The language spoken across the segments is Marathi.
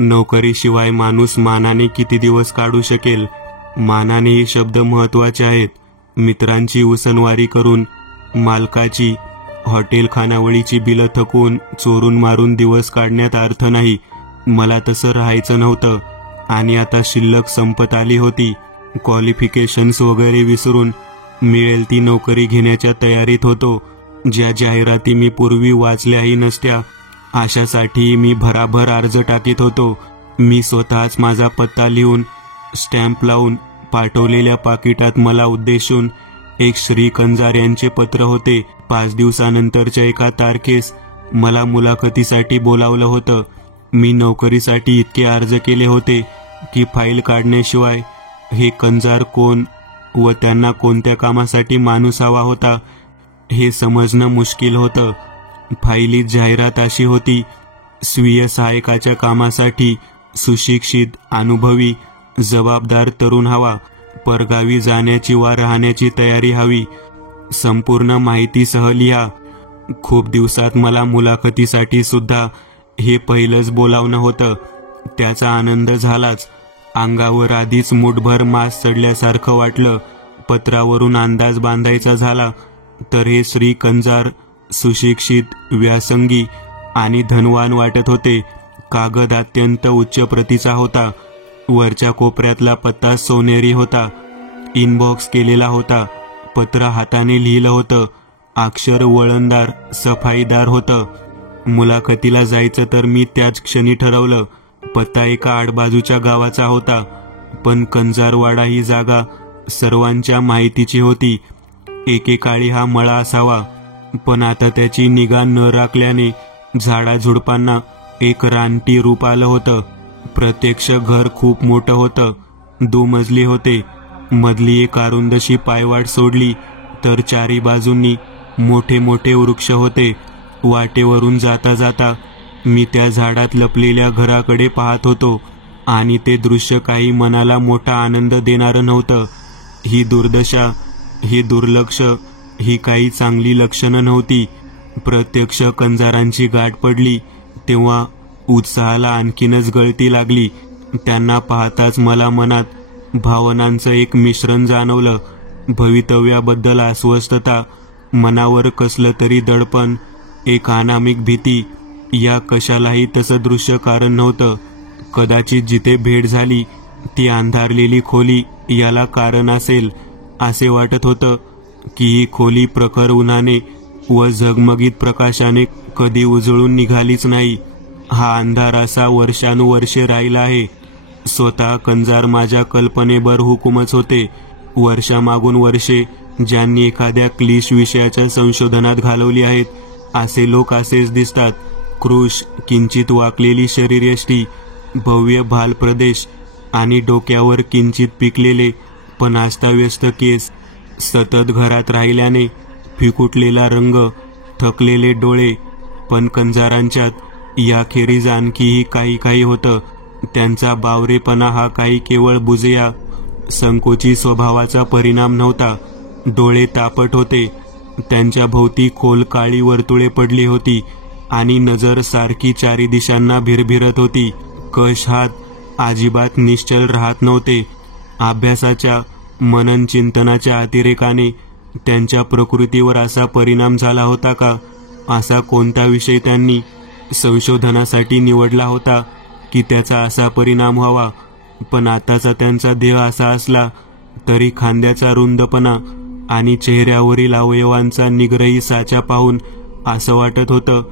नोकरीशिवाय माणूस मानाने किती दिवस काढू शकेल? मानाने हे शब्द महत्वाचे आहेत. मित्रांची उसनवारी करून, मालकाची हॉटेल खानावळीची बिलं थकवून, चोरून मारून दिवस काढण्यात अर्थ नाही. मला तसं राहायचं नव्हतं. आणि आता शिल्लक संपत आली होती. क्वालिफिकेशन्स वगैरे विसरून मिळेल ती नोकरी घेण्याच्या तयारीत होतो. ज्या जाहिराती मी पूर्वी वाचल्याही नसत्या, अशासाठी मी भराभर अर्ज टाकीत होतो. मी स्वतःच माझा पत्ता लिहून, स्टॅम्प लावून पाठवलेल्या पाकिटात मला उद्देशून एक श्री कंजार यांचे पत्र होते. 5 दिवसानंतरच्या एका तारखेस मला मुलाखतीसाठी बोलावलं होतं. मी नोकरीसाठी इतके अर्ज केले होते की फाईल काढण्याशिवाय हे कंजार कोण व त्यांना कोणत्या कामासाठी माणूस हवा होता हे समजणं मुश्किल होतं. फाईलीत जाहिरात अशी होती: स्वीय सहायकाच्या कामासाठी सुशिक्षित, अनुभवी, जबाबदार तरुण हवा. परगावी जाण्याची वा राहण्याची तयारी हवी. संपूर्ण माहितीसह लिहा. खूप दिवसात मला मुलाखतीसाठी सुद्धा हे पहिलंच बोलावणं होतं. त्याचा आनंद झालाच. अंगावर आधीच मुठभर मांस चढल्यासारखं वाटलं. पत्रावरून अंदाज बांधायचा झाला तर हे श्री कंजार सुशिक्षित, व्यासंगी आणि धनवान वाटत होते. कागद अत्यंत उच्च प्रतीचा होता. वरच्या कोपऱ्यातला पत्ता सोनेरी होता. इनबॉक्स केलेला होता. पत्र हाताने लिहिलं होतं. अक्षर वळणदार, सफाईदार होतं. मुलाखतीला जायचं तर मी त्याच क्षणी ठरवलं. पत्ता एका आडबाजूच्या गावाचा होता, पण कंजारवाडा ही जागा सर्वांच्या माहितीची होती. एकेकाळी हा मळा असावा, पण आता त्याची निगा न राखल्याने झाडाझुडपांना एक रानटी रूप आलं होतं. प्रत्यक्ष घर खूप मोठं होतं. 2 मजली होते. मधली एक अरुंदशी पायवाट सोडली तर चारी बाजूंनी मोठे मोठे वृक्ष होते. वाटेवरून जाता जाता मी त्या झाडात लपलेल्या घराकडे पाहत होतो आणि ते दृश्य काही मनाला मोठा आनंद देणारं नव्हतं. ही दुर्दशा, ही दुर्लक्ष, ही काही चांगली लक्षणं नव्हती. प्रत्यक्ष कंजारांची गाठ पडली तेव्हा उत्साहाला आणखीनच गळती लागली. त्यांना पाहताच मला मनात भावनांचं एक मिश्रण जाणवलं. भवितव्याबद्दल अस्वस्थता, मनावर कसलं तरी दडपण, एक अनामिक भीती. या कशालाही तसं दृश्य कारण नव्हतं. कदाचित जिथे भेट झाली ती अंधारलेली खोली याला कारण असेल. असे वाटत होतं की ही खोली प्रखर उन्हाने व झगमगीत प्रकाशाने कधी उजळून निघालीच नाही. हा अंधार असा वर्षानुवर्षे राहिला आहे. स्वतः कंजार माझ्या कल्पनेभर हुकूमच होते. वर्षामागून वर्षे ज्यांनी एखाद्या क्लिश विषयाच्या संशोधनात घालवली आहेत, असे लोक असेच दिसतात. कृश, किंचित वाकलेली शरीरयष्टी, भव्य भाल प्रदेश आणि डोक्यावर किंचित पिकलेले पण अस्ताव्यस्त केस. सतत घरात राहिल्याने फिकुटलेला रंग, थकलेले डोळे. पण कंजारांच्यात याखेरीज आणखीही काही काही होतं. त्यांचा बावरेपणा हा काही केवळ बुजया, संकोची स्वभावाचा परिणाम नव्हता. डोळे तापट होते. त्यांच्या भोवती खोल काळी वर्तुळे पडली होती आणि नजर सारखी चारी दिशांना भिरभिरत होती. कश हात अजिबात निश्चल राहत नव्हते. अभ्यासाच्या, मनन चिंतनाच्या अतिरेकाने त्यांच्या प्रकृतीवर असा परिणाम झाला होता का? असा कोणता विषय त्यांनी संशोधनासाठी निवडला होता की त्याचा असा परिणाम व्हावा? पण आताचा त्यांचा देह असा असला तरी खांद्याचा रुंदपणा आणि चेहऱ्यावरील अवयवांचा निग्रही साचा पाहून असं वाटत होतं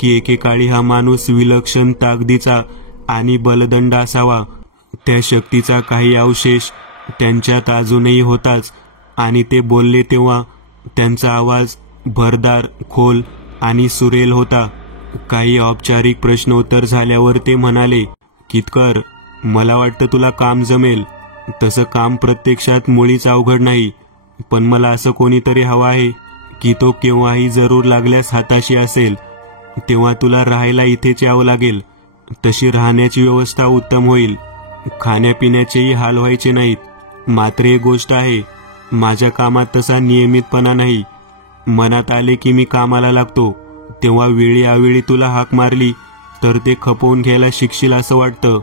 की एकेकाळी हा माणूस विलक्षण ताकदीचा आणि बलदंड असावा. त्या शक्तीचा काही अवशेष त्यांच्यात अजूनही होताच. आणि ते बोलले तेव्हा त्यांचा आवाज भरदार, खोल आणि सुरेल होता. काही औपचारिक प्रश्नोत्तर झाल्यावर ते म्हणाले, कितकर, मला वाटतं तुला काम जमेल. तसं काम प्रत्यक्षात मुळीच अवघड नाही, पण मला असं कोणीतरी हवं आहे की तो केव्हाही जरूर लागल्यास हाताशी असेल. तेव्हा तुला राहायला इथेच यावं लागेल. तशी राहण्याची व्यवस्था उत्तम होईल. खाण्यापिण्याचेही हाल व्हायचे नाहीत. मात्र एक गोष्ट आहे, माझ्या कामात तसा नियमितपणा नाही. मनात आले की मी कामाला लागतो, तेव्हा वेळी अवेळी तुला हाक मारली तर ते खपवून घ्यायला शिकशील असं वाटतं.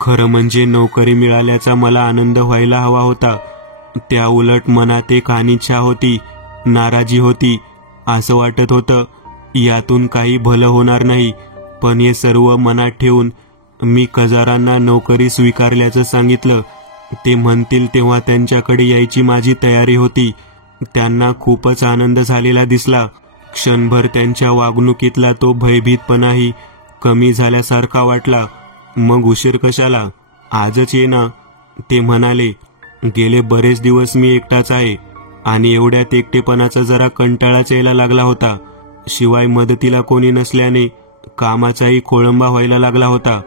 खरं म्हणजे नोकरी मिळाल्याचा मला आनंद व्हायला हवा होता. त्या उलट मनात एक अनिच्छा होती, नाराजी होती. असं वाटत होतं यातून काही भलं होणार नाही. पण हे सर्व मनात ठेवून मी कजारांना नोकरी स्वीकारल्याचं सांगितलं. ते म्हणतील तेव्हा त्यांच्याकडे यायची माझी तयारी होती. त्यांना खूपच आनंद झालेला दिसला. क्षणभर त्यांच्या वागणुकीतला तो भयभीतपणाही कमी झाल्यासारखा वाटला. मग उशीर कशाला, आजच ये ना, ते म्हणाले. गेले बरेच दिवस मी एकटाच आहे आणि एवढ्यात एकटेपणाचा जरा कंटाळाच यायला लागला होता. शिवाय मदतीला कोणी नसल्याने कामाचाही खोळंबा व्हायला लागला होता.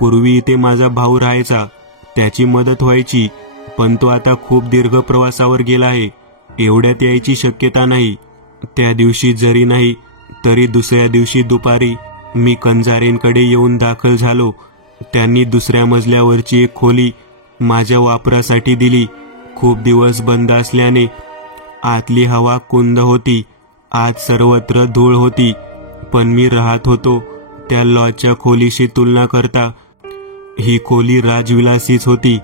पूर्वी इथे माझा भाऊ राहायचा, त्याची मदत व्हायची, पण तो आता खूप दीर्घ प्रवासावर गेला आहे. एवढ्यात यायची शक्यता नाही. त्या दिवशी जरी नाही तरी दुसऱ्या दिवशी दुपारी मी कंजारेंकडे येऊन दाखल झालो. त्यांनी दुसऱ्या मजल्यावरची एक खोली माझ्या वापरासाठी दिली. खूप दिवस बंद असल्याने आतली हवा कुंद होती. आत सर्वत्र धूळ होती. पण मी राहत होतो त्या लॉजच्या खोलीशी तुलना करता ही खोली राजविलासीच होती.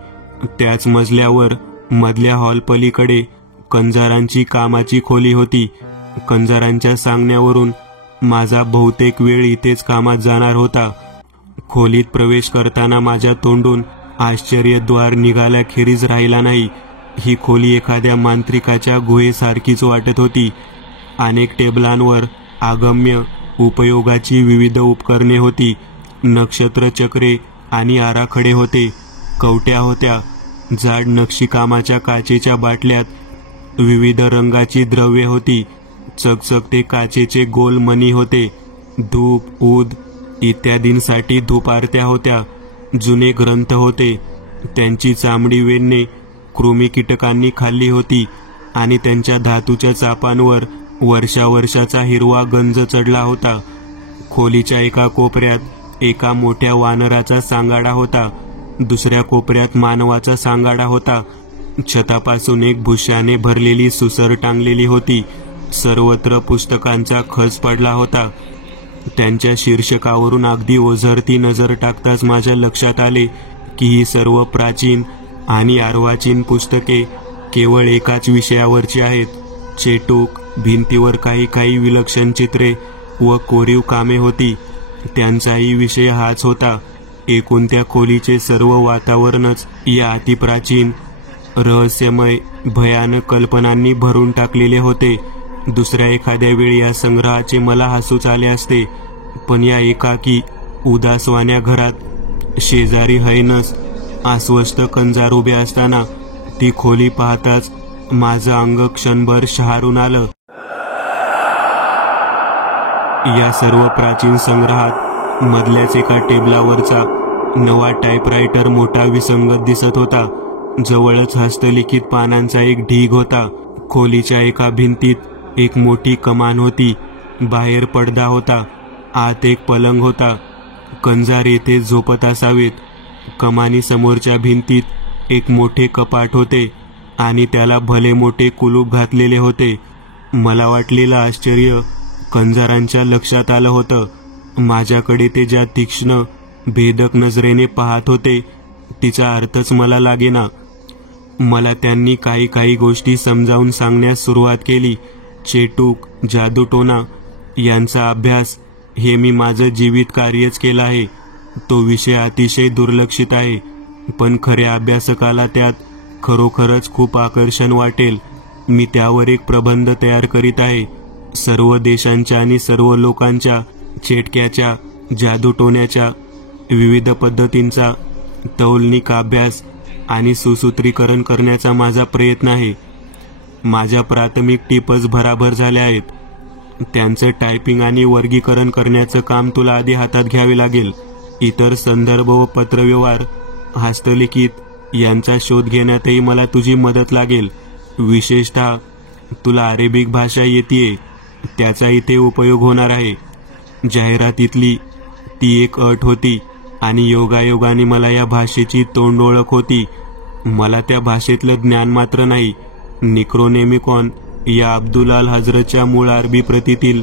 त्याच मजल्यावर मधल्या हॉल पलीकडे कंजारांची कामाची खोली होती. कंजारांच्या सांगण्यावरून माझा बहुतेक वेळ इथेच कामात जाणार होता. खोलीत प्रवेश करताना माझ्या तोंडून आश्चर्यद्वार निघाल्याखेरीज राहिला नाही. ही खोली एखाद्या मांत्रिकाच्या गुहेसारखीच वाटत होती. अनेक टेबलांवर अगम्य उपयोगाची विविध उपकरणे होती. नक्षत्र चक्रे आणि आराखडे होते. कवट्या होत्या. जाड नक्षीकामाच्या काचेच्या बाटल्यात विविध रंगाची द्रव्ये होती. चकचकते काचेचे गोल मणी होते. धूप, ऊद इत्यादींसाठी धूप आरत्या होत्या. जुने ग्रंथ होते. त्यांची चामडी वेण्णे कृमी कीटकांनी खाल्ली होती आणि त्यांच्या धातूच्या चापांवर वर्षावर्षाचा हिरवा गंज चढला होता. खोलीच्या एका कोपऱ्यात एका मोठ्या वानराचा सांगाडा होता. दुसऱ्या कोपऱ्यात मानवाचा सांगाडा होता. छतापासून एक भुश्याने भरलेली सुसर टांगलेली होती. सर्वत्र पुस्तकांचा खच पडला होता. त्यांच्या शीर्षकावरून अगदी ओझरती नजर टाकताच माझ्या लक्षात आले की ही सर्व प्राचीन आणि अर्वाचीन पुस्तके केवळ एकाच विषयावरची आहेत. चेटूक, भिंतीवर काही काही विलक्षण चित्रे व कोरीव कामे होती. त्यांचाही विषय हाच होता. एकूण त्या खोलीचे सर्व वातावरणच या अतिप्राचीन, रहस्यमय, भयानक कल्पनांनी भरून टाकलेले होते. दुसऱ्या एखाद्या वेळी या संग्रहाचे मला हसूच आले असते, पण या एकाकी उदासवाण्या घरात शेजारी हैनस अस्वस्थ कंजार उभे असताना ती खोली पाहताच माझं अंग क्षणभर शहारून आलं. या सर्व प्राचीन संग्रहात मधल्याच एका टेबलावरचा नवा टाइपरायटर मोठा विसंगत दिसत होता. जवळच हस्तलिखित पानांचा एक ढीग होता. खोलीच्या एका भिंतीत एक मोठी कमान होती. बाहेर पडदा होता. आत एक पलंग होता. कंजार येथे झोपत असावेत. कमानी समोरच्या भिंतीत एक मोठे कपाट होते आणि त्याला भले मोठे कुलूप घातलेले होते. मला वाटलेलं आश्चर्य कंजारांच्या लक्षात आलं होतं. माझ्याकडे ते ज्या तीक्ष्ण भेदक नजरेने पाहत होते तिचा अर्थच मला लागेना. मला त्यांनी काही काही गोष्टी समजावून सांगण्यास सुरुवात केली. चेटूक, जादूटोणा यांचा अभ्यास हे मी माझं जीवित कार्यच केलं आहे. तो विषय अतिशय दुर्लक्षित आहे, पण खऱ्या अभ्यासकाला त्यात खरोखरच खूप आकर्षण वाटेल. मी त्यावर एक प्रबंध तयार करीत आहे. सर्व देशांच्या आणि सर्व लोकांच्या चेटक्याच्या, जादूटोण्याच्या विविध पद्धतींचा तौलनिक अभ्यास आणि सुसूत्रीकरण करण्याचा माझा प्रयत्न आहे. माझ्या प्राथमिक टिप्स भराभर झाल्या आहेत. त्यांचं टायपिंग आणि वर्गीकरण करण्याचं काम तुला आधी हातात घ्यावे लागेल. इतर संदर्भ व पत्रव्यवहार, हस्तलिखित यांचा शोध घेण्यातही मला तुझी मदत लागेल. विशेषतः तुला अरेबिक भाषा येतेय, त्याचा इथे उपयोग होणार आहे. जाहिरातीतली ती एक अट होती आणि योगायोगाने मला या भाषेची तोंड ओळख होती. मला त्या भाषेतलं ज्ञान मात्र नाही. निक्रोनेमिकॉन या अब्दुलाल हजरतच्या मूळ अरबी प्रतीतील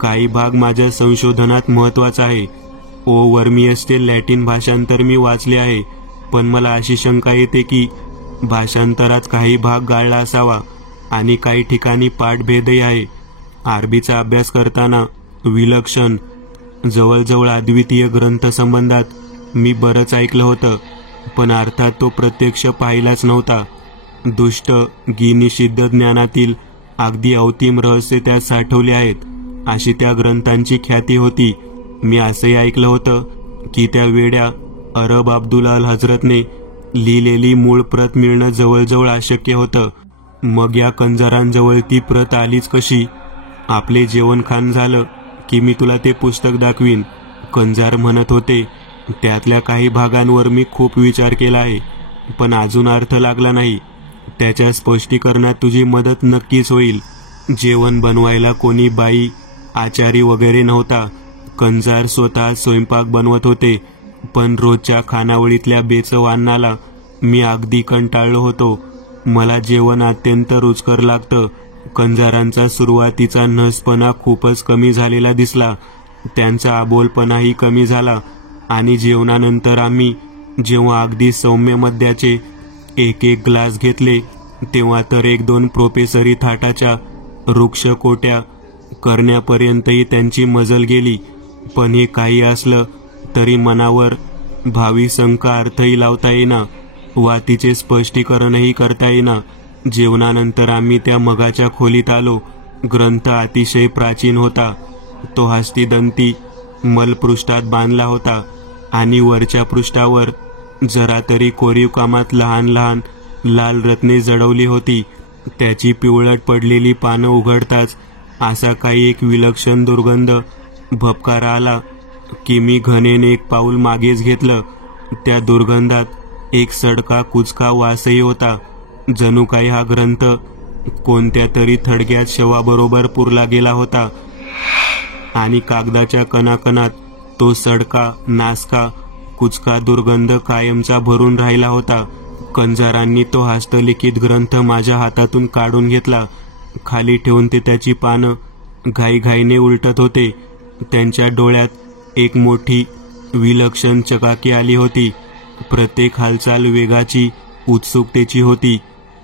काही भाग माझ्या संशोधनात महत्वाचा आहे. ओ वर्मियसचे लॅटिन भाषांतर मी वाचले आहे, पण मला अशी शंका येते की भाषांतरात काही भाग गाळला असावा आणि काही ठिकाणी पाठभेदही आहे. अरबीचा अभ्यास करताना विलक्षण, जवळजवळ अद्वितीय ग्रंथसंबंधात मी बरंच ऐकलं होतं, पण अर्थात तो प्रत्यक्ष पाहिलाच नव्हता. दुष्ट निषिद्ध ज्ञानातील अगदी अवतिम रहस्य त्यात साठवले आहेत, अशी त्या ग्रंथांची ख्याती होती. मी असंही ऐकलं होतं की त्या वेड्या अरब अब्दुल अल हजरतने लिहिलेली मूळ प्रत मिळणं जवळजवळ अशक्य होतं. मग या कंजारांजवळ ती प्रत आलीच कशी? आपले जेवण खाण झालं की मी तुला ते पुस्तक दाखवीन, कंजार म्हणत होते. त्यातल्या काही भागांवर मी खूप विचार केला आहे, पण अजून अर्थ लागला नाही. त्याच्या स्पष्टीकरणात तुझी मदत नक्कीच होईल. जेवण बनवायला कोणी बाई, आचारी वगैरे नव्हता. कंजार स्वतः स्वयंपाक बनवत होते, पण रोजच्या खानावळीतल्या बेचव अन्नाला मी अगदी कंटाळलो होतो. मला जेवण अत्यंत रुचकर लागतं. कंजारांचा सुरुवातीचा नसपणा खूपच कमी झालेला दिसला. त्यांचा अबोलपणाही कमी झाला आणि जेवणानंतर आम्ही जेव्हा अगदी सौम्य मद्याचे एक ग्लास घेतले, तेव्हा तर 1-2 प्रोफेसरी थाटाच्या वृक्ष कोट्या करण्यापर्यंतही त्यांची मजल गेली. पण हे काही असलं तरी मनावर भावी शंका अर्थही लावता येईना वा तिचे स्पष्टीकरणही करता येईना. जेवणानंतर आम्ही त्या मगाच्या खोलीत आलो. ग्रंथ अतिशय प्राचीन होता. तो हस्तिदंती मलपृष्ठात बांधला होता आणि वरच्या पृष्ठावर जरा तरी कोरीव कामात लहान लहान लाल रत्ने जडवली होती. त्याची पिवळट पडलेली पानं उघडताच असा काही एक विलक्षण दुर्गंध भपकारा आला की मी घनेने एक पाऊल मागेच घेतलं. त्या दुर्गंधात एक सडका कुचका वासही होता. जणू काही हा ग्रंथ कोणत्या तरी थडग्यात शवाबरोबर पुरला गेला होता आणि कागदाच्या कणाकणात तो सडका, नासका, कुचका दुर्गंध कायमचा भरून राहिला होता. कंजारांनी तो हस्तलिखित ग्रंथ माझ्या हातातून काढून घेतला. खाली ठेवून ते त्याची पानं घाईघाईने उलटत होते. त्यांच्या डोळ्यात एक मोठी विलक्षण चकाकी आली होती. प्रत्येक हालचाल वेगाची, उत्सुकतेची होती.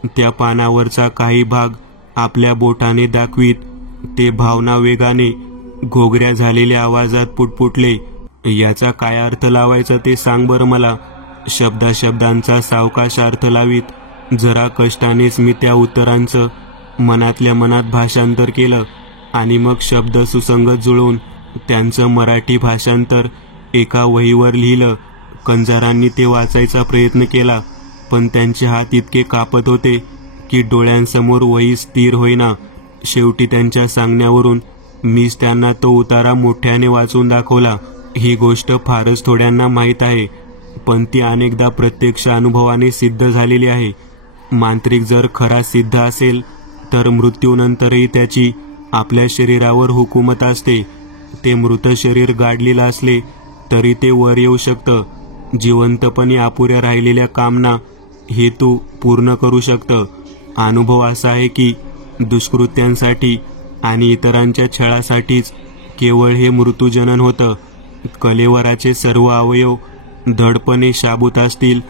त्या पानावरचा काही भाग आपल्या बोटाने दाखवीत ते भावना वेगाने घोगऱ्या झालेल्या आवाजात पुटपुटले. याचा काय अर्थ लावायचा ते सांग बरं मला. शब्दांचा सावकाश अर्थ लावीत जरा कष्टानेच मी त्या उत्तरांचं मनातल्या मनात भाषांतर केलं आणि मग शब्द सुसंगत जुळवून त्यांचं मराठी भाषांतर एका वहीवर लिहिलं. कंजारांनी ते वाचायचा प्रयत्न केला, पण त्यांचे हात इतके कापत होते की डोळ्यांसमोर वही स्थिर होईना. शेवटी त्यांच्या सांगण्यावरून मीच त्यांना तो उतारा मोठ्याने वाचून दाखवला. ही गोष्ट फारच थोड्यांना माहीत आहे, पण ती अनेकदा प्रत्यक्ष अनुभवाने सिद्ध झालेली आहे. मांत्रिक जर खरा सिद्ध असेल तर मृत्यूनंतरही त्याची आपल्या शरीरावर हुकूमत असते. ते मृत शरीर गाडलेलं असले तरी ते वर येऊ शकतं. जिवंतपणे अपुऱ्या राहिलेल्या कामना हेतू पूर्ण करू शकतं. अनुभव असा आहे की दुष्कृत्यांसाठी आणि इतरांच्या छळासाठीच केवळ हे मृत्यूजनन होतं. कलेवराचे सर्व अवयव धडपणे शाबूत असतील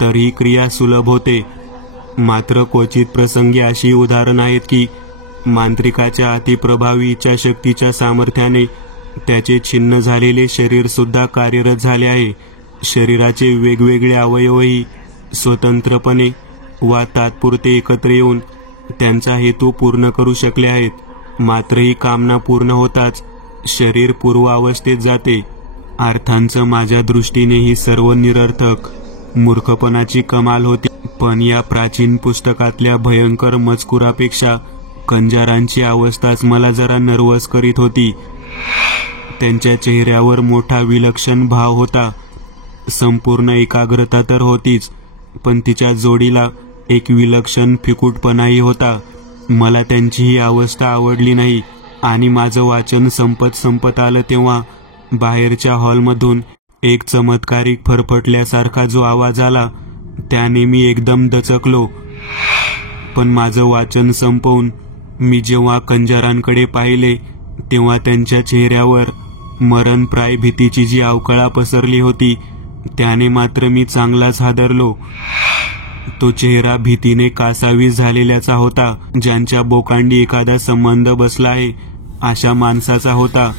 तर ही क्रिया सुलभ होते. मात्र क्वचित प्रसंगी अशी उदाहरण आहेत की मांत्रिकाच्या अतिप्रभावी इच्छाशक्तीच्या सामर्थ्याने त्याचे छिन्न झालेले शरीर सुद्धा कार्यरत झाले आहे. शरीराचे वेगवेगळे अवयवही स्वतंत्रपणे वा तात्पुरते एकत्र येऊन त्यांचा हेतू पूर्ण करू शकले आहेत. मात्र ही कामना पूर्ण होताच शरीर पूर्वावस्थेत जाते. अर्थांचं माझ्या दृष्टीने ही सर्व निरर्थक मूर्खपणाची कमाल होती. पण या प्राचीन पुस्तकातल्या भयंकर मजकुरापेक्षा कंजारांची अवस्थाच मला जरा नर्वस करीत होती. त्यांच्या चेहऱ्यावर मोठा विलक्षण भाव होता. संपूर्ण एकाग्रता तर होतीच, पण तिच्या जोडीला एक विलक्षण फिकूटपणाही होता. मला त्यांची ही अवस्था आवडली नाही आणि माझं वाचन संपत आलं तेव्हा बाहेरच्या हॉलमधून एक चमत्कारिक फरफटल्यासारखा जो आवाज आला त्याने मी एकदम दचकलो. पण माझं वाचन संपवून मी जेव्हा कंजारांकडे पाहिले तेव्हा त्यांच्या चेहऱ्यावर मरणप्राय भीतीची जी अवकळा पसरली होती त्याने मात्र मी चांगलाच हादरलो. तो चेहरा भीतीने कासावीस झालेल्याचा होता. ज्यांच्या बोकांडी एखादा संबंध बसला आहे अशा माणसाचा होता.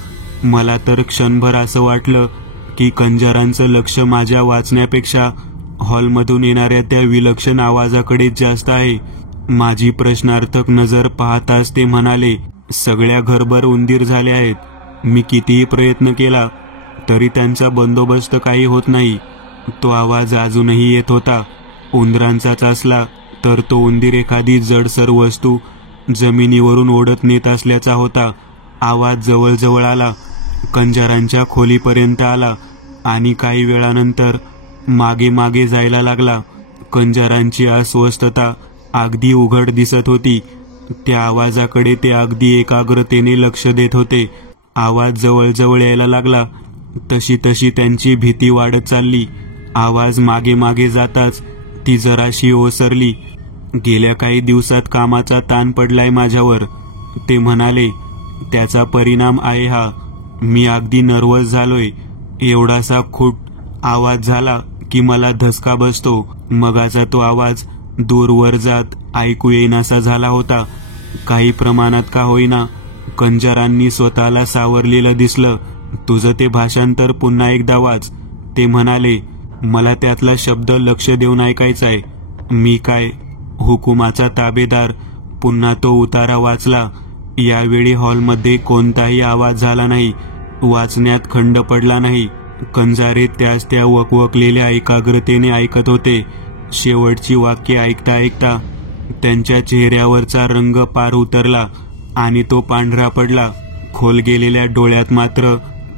मला तर क्षणभर असं वाटलं की कंजारांचं लक्ष माझ्या वाचण्यापेक्षा हॉलमधून येणाऱ्या त्या विलक्षण आवाजाकडेच जास्त आहे. माझी प्रश्नार्थक नजर पाहताच ते म्हणाले, सगळ्या घरभर उंदीर झाले आहेत. मी कितीही प्रयत्न केला तरी त्यांचा बंदोबस्त काही होत नाही. तो आवाज अजूनही येत होता. उंदरांचाच असला तर तो उंदीर एखादी जडसर वस्तू जमिनीवरून ओढत नेत असल्याचा होता. आवाज जवळजवळ आला, कंजारांच्या खोलीपर्यंत आला आणि काही वेळानंतर मागे मागे जायला लागला. कंजारांची अस्वस्थता अगदी उघड दिसत होती. त्या आवाजाकडे ते अगदी एकाग्रतेने लक्ष देत होते. आवाज जवळजवळ यायला लागला तशी तशी त्यांची भीती वाढत चालली. आवाज मागे मागे जाताच ती जराशी ओसरली. गेल्या काही दिवसात कामाचा ताण पडलाय माझ्यावर, ते म्हणाले. त्याचा परिणाम आहे हा. मी अगदी नर्वस झालोय. एवढासा खूट आवाज झाला की मला धसका बसतो. मगाचा तो आवाज दूरवर जात ऐकू येईनासा झाला होता. काही प्रमाणात का होईना कंजारांनी स्वतःला सावरलेलं दिसलं. तुझं ते भाषांतर पुन्हा एकदा वाच, ते म्हणाले. मला त्यातला शब्द लक्ष देऊन ऐकायचाय. मी काय हुकुमाचा ताबेदार पुन्हा तो उतारा वाचला. यावेळी हॉलमध्ये कोणताही आवाज झाला नाही. वाचण्यात खंड पडला नाही. कंजारे त्याच त्या वकवकलेल्या एकाग्रतेने ऐकत होते. शेवटची वाक्ये ऐकता ऐकता त्यांच्या चेहऱ्यावरचा रंग पार उतरला आणि तो पांढरा पडला. खोल गेलेल्या डोळ्यात मात्र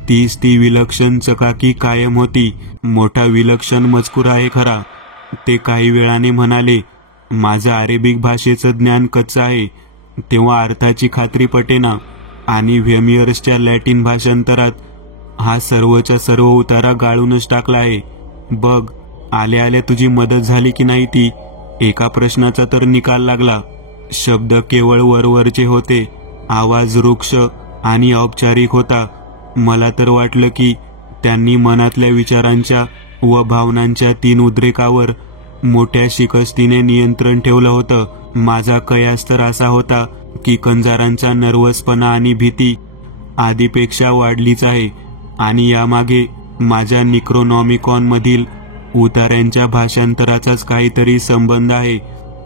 तीच ती विलक्षण चकाकी कायम होती. मोठा विलक्षण मजकूर आहे खरा, ते काही वेळाने म्हणाले. माझं अरेबिक भाषेचं ज्ञान कच्चं आहे तेव्हा अर्थाची खात्री पटेना आणि व्हेमियर्सच्या लॅटिन भाषांतरात हा सर्वच्या सर्व उतारा गाळूनच टाकला आहे. बघ, आल्या आल्या तुझी मदत झाली की नाही ती. एका प्रश्नाचा तर निकाल लागला. शब्द केवळ वरवरचे होते. आवाज रुक्ष आणि औपचारिक होता. मला तर वाटलं की त्यांनी मनातल्या विचारांच्या व भावनांच्या 3 उद्रेकावर मोठ्या शिकस्तीने नियंत्रण ठेवलं होतं. माझा कयास तर असा होता की कंजारांचा नर्वसपणा आणि भीती आधीपेक्षा वाढलीच आहे आणि यामागे माझ्या निक्रोनॉमिकॉन मधील उतार्यांच्या भाषांतराचाच काहीतरी संबंध आहे.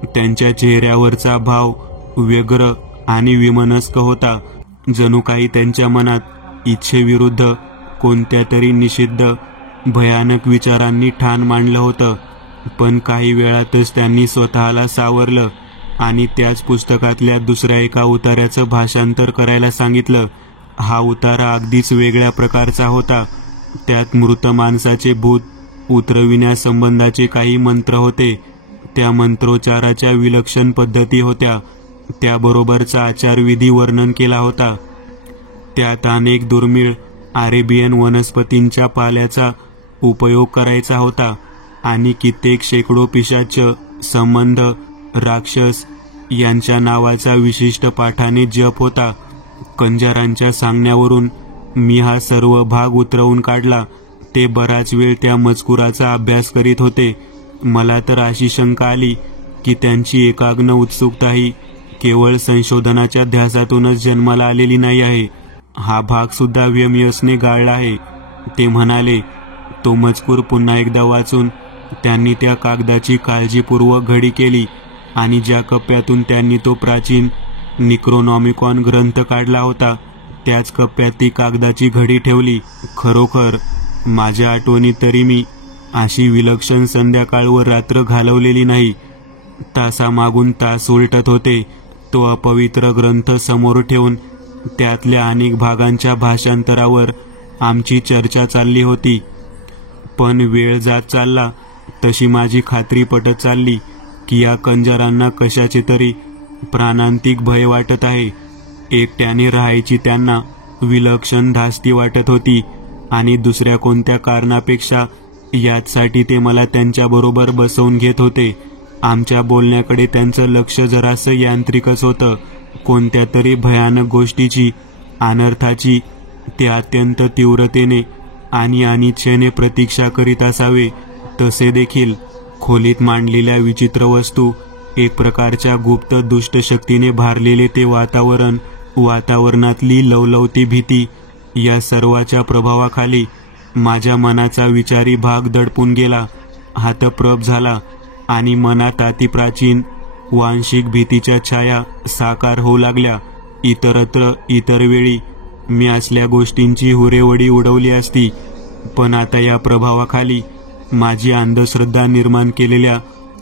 त्यांच्या चेहऱ्यावरचा भाव व्यग्र आणि विमनस्क होता. जणू काही त्यांच्या मनात इच्छेविरुद्ध कोणत्या तरी निषिद्ध भयानक विचारांनी ठाण मांडलं होतं. पण काही वेळातच त्यांनी स्वतःला सावरलं आणि त्याच पुस्तकातल्या दुसऱ्या एका उतार्याचं भाषांतर करायला सांगितलं. हा उतारा अगदीच वेगळ्या प्रकारचा होता. त्यात मृत माणसाचे भूत उतरविण्यासंबंधाचे काही मंत्र होते. त्या मंत्रोच्चाराच्या विलक्षण पद्धती होत्या. त्याबरोबरचा आचारविधी वर्णन केला होता. त्यात अनेक दुर्मिळ अरेबियन वनस्पतींच्या पाल्याचा उपयोग करायचा होता आणि कित्येक शेकडो पिशाच, संबंध, राक्षस यांच्या नावाचा विशिष्ट पाठाने जप होता. कंजारांच्या सांगण्यावरून मी हा सर्व भाग उतरवून काढला. ते बराच वेळ त्या मजकुराचा अभ्यास करीत होते. मला तर अशी शंका आली की त्यांची एकाग्न उत्सुकताही केवळ संशोधनाच्या ध्यासातूनच जन्माला आलेली नाही आहे. हा भाग सुद्धा व्हेमियसने गाळला आहे, ते म्हणाले. तो मजकूर पुन्हा एकदा वाचून त्यांनी त्या कागदाची काळजीपूर्वक घडी केली आणि ज्या कप्प्यातून त्यांनी तो प्राचीन निक्रोनॉमिकॉन ग्रंथ काढला होता त्याच कप्प्यात ती कागदाची घडी ठेवली. खरोखर माझ्या आठवणीत तरी मी अशी विलक्षण संध्याकाळ व रात्र घालवलेली नाही. तासामागून तास उलटत होते. तो अपवित्र ग्रंथ समोर ठेवून त्यातल्या अनेक भागांच्या भाषांतरावर आमची चर्चा चालली होती. पण वेळ जात चालला तशी माझी खात्री पटत चालली की या कंजारांना कशाचे तरी प्राणांतिक भय वाटत आहे. एकट्याने राहायची त्यांना विलक्षण धास्ती वाटत होती आणि दुसऱ्या कोणत्या कारणापेक्षा याचसाठी ते मला त्यांच्याबरोबर बसवून घेत होते. आमच्या बोलण्याकडे त्यांचं लक्ष जरासं यांत्रिकच होतं. कोणत्या तरी भयानक गोष्टीची, अनर्थाची ते अत्यंत तीव्रतेने आणि अनिच्छेने प्रतीक्षा करीत असावे, तसे देखील खोलीत मांडलेल्या विचित्र वस्तू, एक प्रकारच्या गुप्त दुष्ट शक्तीने भारलेले ते वातावरण, वातावरणातली लवलवती भीती, या सर्वाच्या प्रभावाखाली माझ्या मनाचा विचारी भाग दडपून गेला, हातप्रभ झाला आणि मनात अतिप्राचीन वांशिक भीतीच्या छाया साकार होऊ लागल्या. इतरत्र इतर वेळी मी असल्या गोष्टींची हुरेवडी उडवली असती, पण आता या प्रभावाखाली माझी अंधश्रद्धा निर्माण केलेल्या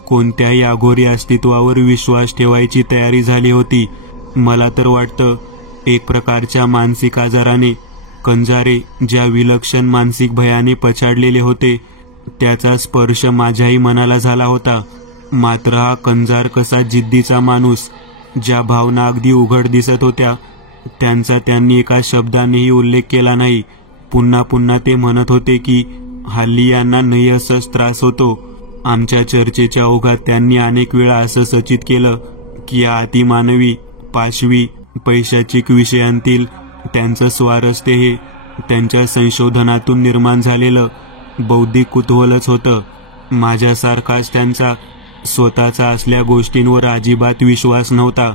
कोणत्याही अघोरी अस्तित्वावर विश्वास ठेवायची तयारी झाली होती. मला तर वाटतं एक प्रकारच्या मानसिक आजाराने कंजारे ज्या विलक्षण मानसिक भयाने पछाडलेले होते, त्याचा स्पर्श माझ्याही मनाला झाला होता. मात्र हा कंजार कसा जिद्दीचा माणूस, ज्या भावना अगदी उघड दिसत होत्या त्यांचा त्यांनी एका शब्दानेही उल्लेख केला नाही. पुन्हा पुन्हा ते म्हणत होते की हल्ली यांना नैसच त्रास होतो. आमच्या चर्चेच्या ओघात त्यांनी अनेक वेळा असं सूचित केलं की या अतिमानवी, पाशवी, पैशाचिक विषयांतील त्यांचं स्वारस्य हे त्यांच्या संशोधनातून निर्माण झालेलं बौद्धिक कुतूहलच होतं. माझ्यासारखाच त्यांचा स्वतःचा असल्या गोष्टींवर अजिबात विश्वास नव्हता,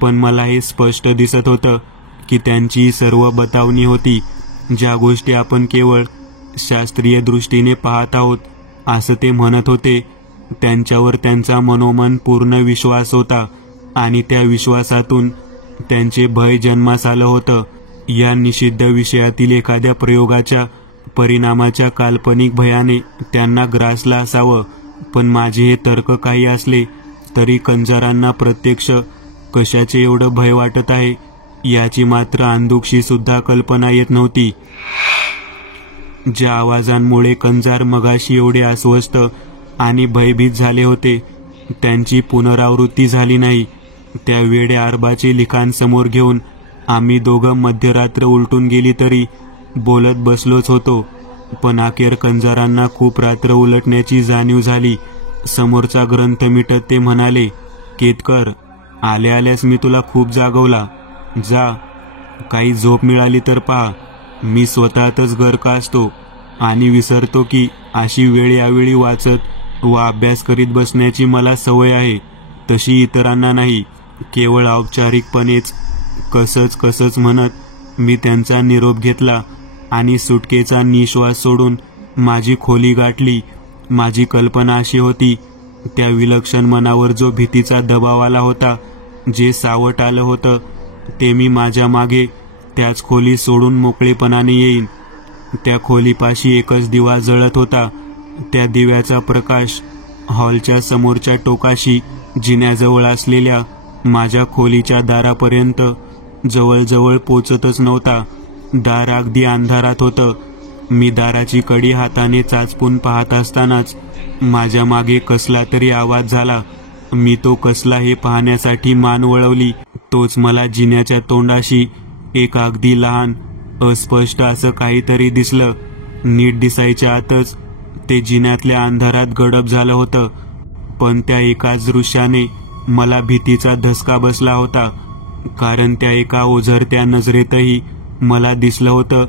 पण मला हे स्पष्ट दिसत होतं की त्यांची सर्व बतावणी होती. ज्या गोष्टी आपण केवळ शास्त्रीय दृष्टीने पाहत आहोत असं ते म्हणत होते, त्यांच्यावर त्यांचा मनोमन पूर्ण विश्वास होता आणि त्या विश्वासातून त्यांचे भय जन्मास आलं होतं. या निषिद्ध विषयातील एखाद्या प्रयोगाच्या परिणामाच्या काल्पनिक भयाने त्यांना ग्रासला असावं. पण माझे हे तर्क काही असले तरी कंजारांना प्रत्यक्ष कशाचे एवढं भय वाटत आहे याची मात्र अंधुकशी सुद्धा कल्पना येत नव्हती. ज्या आवाजांमुळे कंजार मगाशी एवढे अस्वस्थ आणि भयभीत झाले होते त्यांची पुनरावृत्ती झाली नाही. त्या वेड्या अरबाचे लिखाण समोर घेऊन आम्ही दोघं मध्यरात्र उलटून गेली तरी बोलत बसलोच होतो. पण अखेर कंजारांना खूप रात्र उलटण्याची जाणीव झाली. समोरचा ग्रंथ मिटत ते म्हणाले, केतकर, आल्या आल्यास मी तुला खूप जागवला. जा, काही झोप मिळाली तर पहा. मी स्वतःतच गर्क असतो आणि विसरतो की अशी वेळ यावेळी वाचत व अभ्यास करीत बसण्याची मला सवय आहे. तशी इतरांना नाही. केवळ औपचारिकपणेच कसच म्हणत मी त्यांचा निरोप घेतला आणि सुटकेचा निश्वास सोडून माझी खोली गाठली. माझी कल्पना अशी होती, त्या विलक्षण मनावर जो भीतीचा दबाव आला होता, जे सावट आलं होतं, ते मी माझ्या मागे त्याच खोली सोडून मोकळेपणाने येईन. त्या खोलीपाशी एकच दिवा जळत होता. त्या दिव्याचा प्रकाश हॉलच्या समोरच्या टोकाशी जिन्याजवळ असलेल्या माझ्या खोलीच्या दारापर्यंत जवळजवळ पोचतच नव्हता. दार अगदी अंधारात होतं. मी दाराची कडी हाताने चाचपून पाहत असतानाच माझ्या मागे कसला तरी आवाज झाला. मी तो कसला हे पाहण्यासाठी मान वळवली. तोच मला जिन्याच्या तोंडाशी एक अगदी लहान, अस्पष्ट असं काहीतरी दिसलं. नीट दिसायच्या आतच ते जिन्यातल्या अंधारात गडप झालं होतं. पण त्या एकाच दृश्याने मला भीतीचा धसका बसला होता, कारण त्या एका ओझरत्या नजरेतही मला दिसलं होतं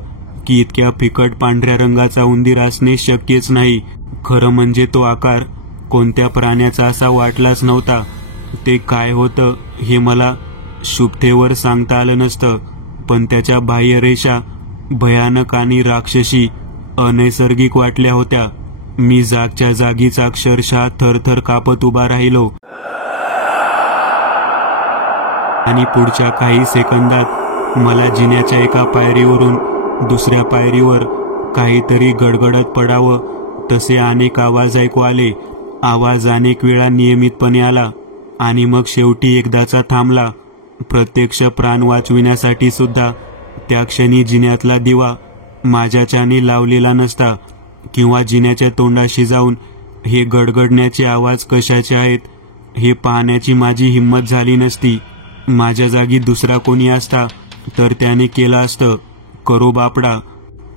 की इतक्या फिकट पांढऱ्या रंगाचा उंदीर असणे शक्यच नाही. खरं म्हणजे तो आकार कोणत्या प्राण्याचा असा वाटलाच नव्हता. ते काय होतं हे मला शुभतेवर सांगता आलं नसतं, पण त्याच्या बाह्यरेषा भयानक आणि राक्षसी, अनैसर्गिक वाटल्या होत्या. मी जागच्या जागीच अक्षरशः थरथर कापत उभा राहिलो आणि पुढच्या काही सेकंदात मला जिन्याच्या एका पायरीवरून दुसऱ्या पायरीवर काहीतरी गडगडत पडावं तसे अनेक आवाज ऐकू आले. आवाज अनेक वेळा नियमितपणे आला आणि मग शेवटी एकदाचा थांबला. प्रत्यक्ष प्राण वाचविण्यासाठी सुद्धा त्या क्षणी जिन्यातला दिवा माझ्याच्याने लावलेला नसता, किंवा जिन्याच्या तोंडाशी जाऊन हे गडगडण्याचे आवाज कशाचे आहेत हे पाहण्याची माझी हिंमत झाली नसती. माझ्या जागी दुसरा कोणी असता तर त्याने केलं असतं. करो बापडा.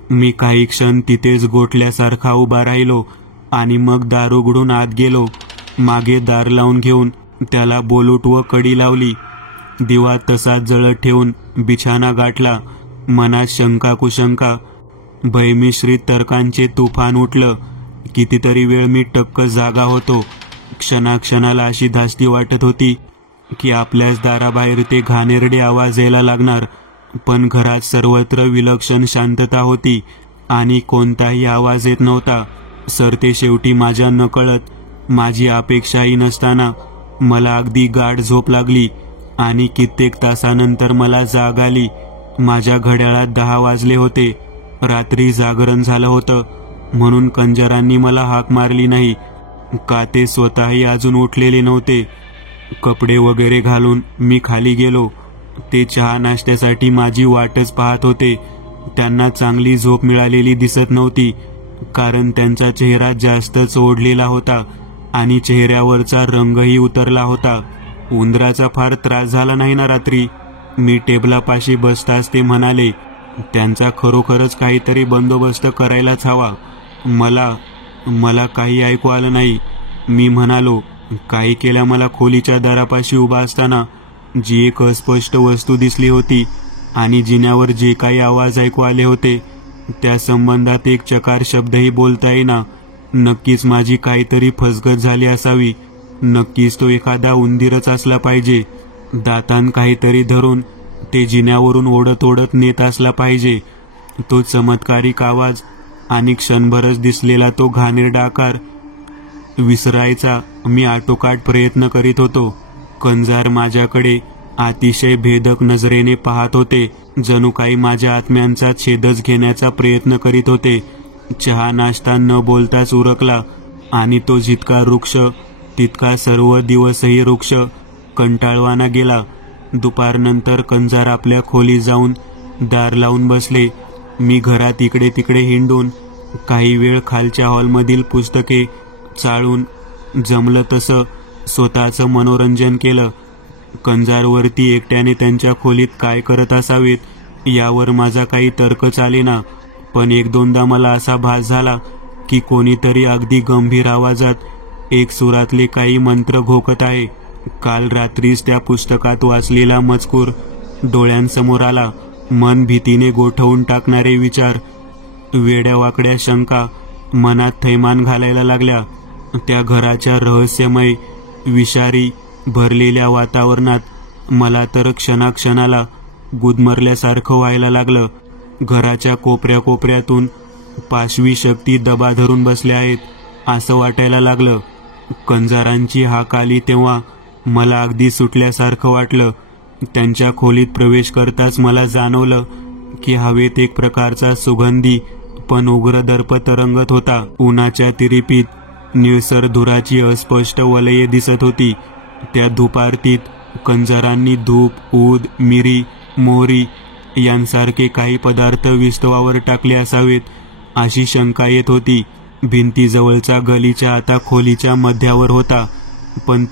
मी काही क्षण तिथेच गोठल्यासारखा उभा राहिलो आणि मग दार उघडून आत गेलो. मागे दार लावून घेऊन त्याला बोलूट व कडी लावली. दिवा तसाच जळत ठेवून बिछाना गाठला. मनात शंका कुशंका भयमिश्रित तर्कांचे तुफान उठलं. कितीतरी वेळ मी टक्क जागा होतो. क्षणाक्षणाला अशी धास्ती वाटत होती की आपल्याच दाराबाहेर ते घाणेरडे आवाज यायला लागणार. पण घरात सर्वत्र विलक्षण शांतता होती आणि कोणताही आवाज येत नव्हता. सरते शेवटी माझ्या नकळत, माझी अपेक्षाही नसताना मला अगदी गाढ झोप लागली आणि कित्येक तासानंतर मला जाग आली. माझ्या घड्याळात 10 वाजले होते. रात्री जागरण झालं होतं म्हणून कंजरांनी मला हाक मारली नाही का ते स्वतःही अजून उठलेले नव्हते. कपडे वगैरे घालून मी खाली गेलो. ते चहा नाश्त्यासाठी माझी वाटच पाहत होते. त्यांना चांगली झोप मिळालेली दिसत नव्हती, कारण त्यांचा चेहरा जास्तच ओढलेला होता आणि चेहऱ्यावरचा रंगही उतरला होता. उंदराचा फार त्रास झाला नाही ना रात्री? मी टेबलापाशी बसताच ते म्हणाले. त्यांचा खरोखरच काहीतरी बंदोबस्त करायलाच हवा. मला काही ऐकू आलं नाही. मी म्हणालो, काही केल्या मला खोलीच्या दारापाशी उभा असताना जी एक अस्पष्ट वस्तू दिसली होती आणि जिन्यावर जे काही आवाज ऐकू आले होते त्या संबंधात एक चकार शब्दही बोलता येईना. नक्कीच माझी काहीतरी फसगत झाली असावी. नक्कीच तो एखादा उंदीरच असला पाहिजे. दातान काहीतरी धरून ते जिन्यावरून ओढत ओढत नेत असला पाहिजे. तो चमत्कारिक आवाज आणि क्षणभरच दिसलेला तो घाणेरडा आकार विसरायचा मी आटोकाट प्रयत्न करीत होतो. कंजार माझ्याकडे अतिशय भेदक नजरेने पाहत होते, जणू काही माझ्या आत्म्यांचा छेदच घेण्याचा प्रयत्न करीत होते. चहा नाश्ता न बोलताच उरकला आणि तो जितका वृक्ष तितका सर्व दिवसही वृक्ष कंटाळवाना गेला. दुपारनंतर कंजार आपल्या खोली जाऊन दार लावून बसले. मी घरात इकडे तिकडे हिंडून काही वेळ खालच्या हॉलमधील पुस्तके चाळून जमलं तसं स्वतःचं मनोरंजन केलं. कंजारवरती एकट्याने त्यांच्या खोलीत काय करत असावेत यावर माझा काही तर्क चालेना. पण एक दोनदा मला असा भास झाला की कोणीतरी अगदी गंभीर आवाजात एक सुरातले काही मंत्र घोकत आहे. काल रात्रीच त्या पुस्तकात वाचलेला मजकूर डोळ्यांसमोर आला. मन भीतीने गोठवून टाकणारे विचार, वेड्यावाकड्या शंका मनात थैमान घालायला लागल्या. त्या घराच्या रहस्यमय विषारी भरलेल्या वातावरणात मला तर क्षणाक्षणाला गुदमरल्यासारखं व्हायला लागलं. घराच्या कोपऱ्या कोपऱ्यातून पाशवी शक्ती दबा धरून बसल्या आहेत असं वाटायला लागलं. कंजारांची हाक आली तेव्हा मला अगदी सुटल्यासारखं वाटलं. त्यांच्या खोलीत प्रवेश करताच मला जाणवलं की हवेत एक प्रकारचा सुगंधी पण उग्र दर्प तरंगत होता. उन्हाच्या तिरिपीत निळसर धुराची अस्पष्ट वलये दिसत होती. त्या धूपारतीत कंजारांनी धूप, ऊद, मिरी, मोहरी यांसारखे काही पदार्थ विस्तवावर टाकले असावेत अशी शंका येत होती. भिंतीजवळचा गलीचा आता खोलीच्या मध्यावर होता, पण